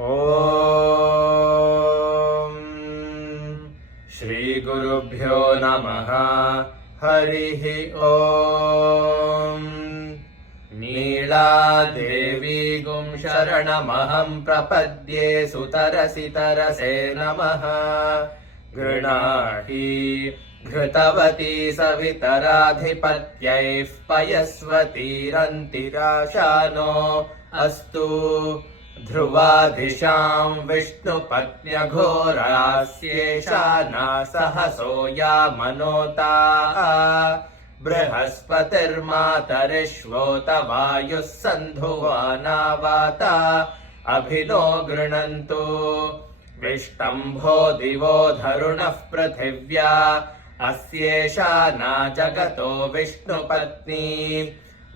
ॐ श्रीगुरुभ्यो नमः। हरिः ॐ। नीलादेवी गुं शरणमहं प्रपद्ये सुतरसि तरसे नमः। गृणाहि घृतवती सवितराधिपत्यैः पयस्वतीरन्तिराशानो अस्तु। ध्रुवाधिशां विष्णुपत्न्यघोरास्येषा नासहसो यामनोता। बृहस्पतिर्मातरिष्वोत वायुः सन्धुवानावाता अभिनो गृणन्तु। विष्टम्भो दिवो धरुणः पृथिव्या अस्येषा न जगतो विष्णुपत्नी।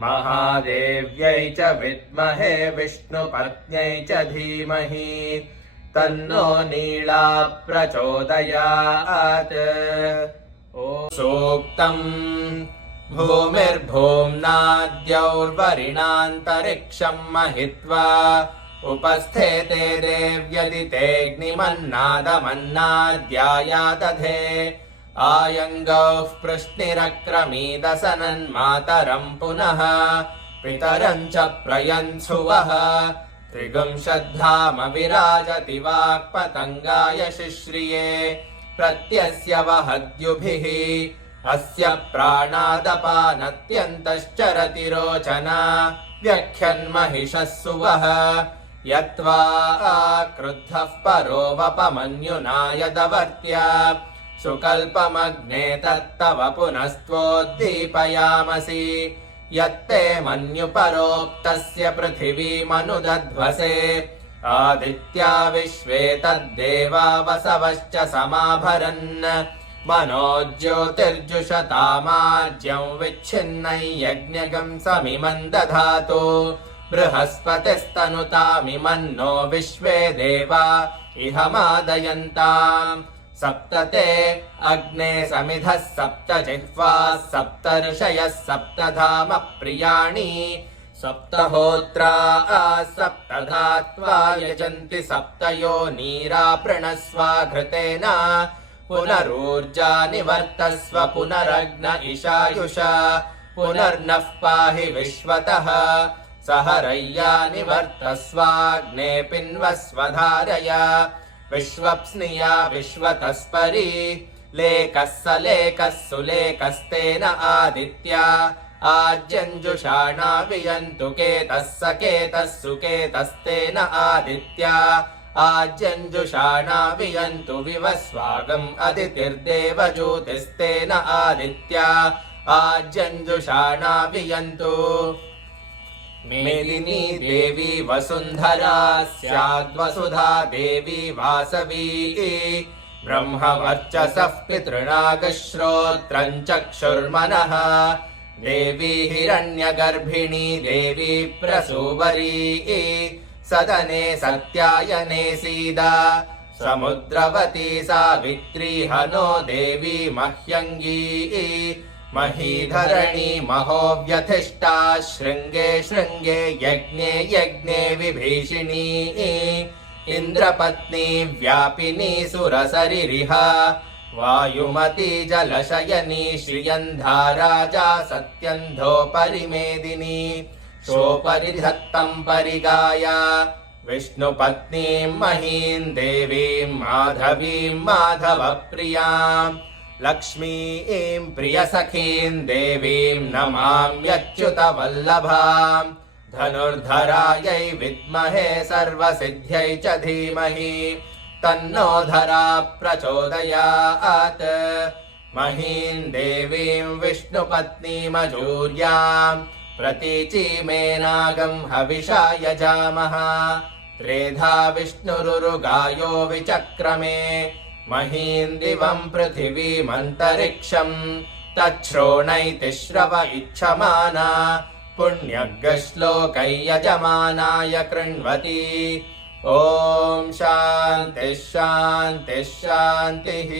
महादेव्यै च विद्महे विष्णुपत्न्यै च धीमहि तन्नो नीला प्रचोदयात्। सूक्तम् भूमिर्भूम्नाद्यौर्वरिणान्तरिक्षं महित्वा उपस्थेते देव्यदितेऽग्निमन्नादमन्नाद्यायादधे। आयङ्गौः पृश्निरक्रमीदसनन्मातरं पुनः पितरं च प्रयन्सुवः। त्रिगुंशद्धाम विराजति वाक्पतङ्गाय शिश्रिये प्रत्यस्य वहद्युभिः। अस्य प्राणादपानत्यन्तश्चरति रोचना व्यख्यन्महिषः सुवः। यत्वा क्रुद्धः परो वपमन्युना यदवर्त्या सुकल्पमग्ने तत्तव पुनस्त्वोद्दीपयामसि। यत्ते मन्युपरोक्तस्य पृथिवीमनुदध्वसे। आदित्या विश्वे तद्देवा वसवश्च समाभरन्। मनोज्योतिर्जुषतामाज्यं विच्छिन्नै यज्ञगं समिमं दधातु। बृहस्पतिस्तनुतामिमन्नो विश्वे देवा इहमादयन्ताम्। सप्तते अग्ने समिधः सप्त जिह्वाः सप्त ऋषयः सप्तधाम प्रियाणि। सप्तहोत्रा सप्त धात्वा यजन्ति सप्तयो नीरापृणस्वा घृतेन। पुनरूर्जा निवर्तस्व पुनरग्न इशायुषा। पुनर्नः पाहि विश्वतः सहरय्या निवर्तस्वाग्ने पिन्वस्वधारय। विश्वप्स्निया विश्वतस्परि लेकः सलेकः सुलेकस्तेन आदित्या। आज्यञ्जुषाणा वियन्तु केतः सकेतः सुकेतस्तेन आदित्या। आज्यञ्जुषाणा वियन्तु विवस्वागम् अदितिर्देवज्योतिस्तेन आदित्या। आज्यञ्जुषाणा वियन्तु। मेदिनी देवी वसुन्धरा स्याद्वसुधा देवी वासवी। ब्रह्मवर्चसः पितृणागः श्रोत्रं चक्षुर्मनः। देवी हिरण्यगर्भिणी देवी प्रसूवरी। सदने सत्यायने सीदा समुद्रवती सावित्री हनो देवी मह्यङ्गी। महीधरणी महोव्यथिष्ठा शृङ्गे शृङ्गे यज्ञे यज्ञे विभीषिणी। इन्द्रपत्नी व्यापिनी सुरसरिरिह वायुमती जलशयनी श्रियन्धा राजा सत्यन्धोपरिमेदिनी। सोपरिधत्तं परिगाय विष्णुपत्नीं महीं देवीं माधवीं माधवप्रियाम्। लक्ष्मीं प्रियसखीं देवीं नमाम्यच्युतवल्लभाम्। धनुर्धरायै विद्महे सर्वसिद्ध्यै च धीमहि तन्नो धरा प्रचोदयात्। महीं देवीं विष्णुपत्नीमजूर्यां प्रतीचीमेनागं हविषा यजामः। त्रेधा विष्णुरुरुगायो विचक्रमे महीं दिवं पृथिवीमन्तरिक्षं। तच्छ्रोणैति श्रव इच्छमाना पुण्यग्श्लोकै यजमानाय कृण्वति। ॐ शान्तिः शान्तिः शान्तिः।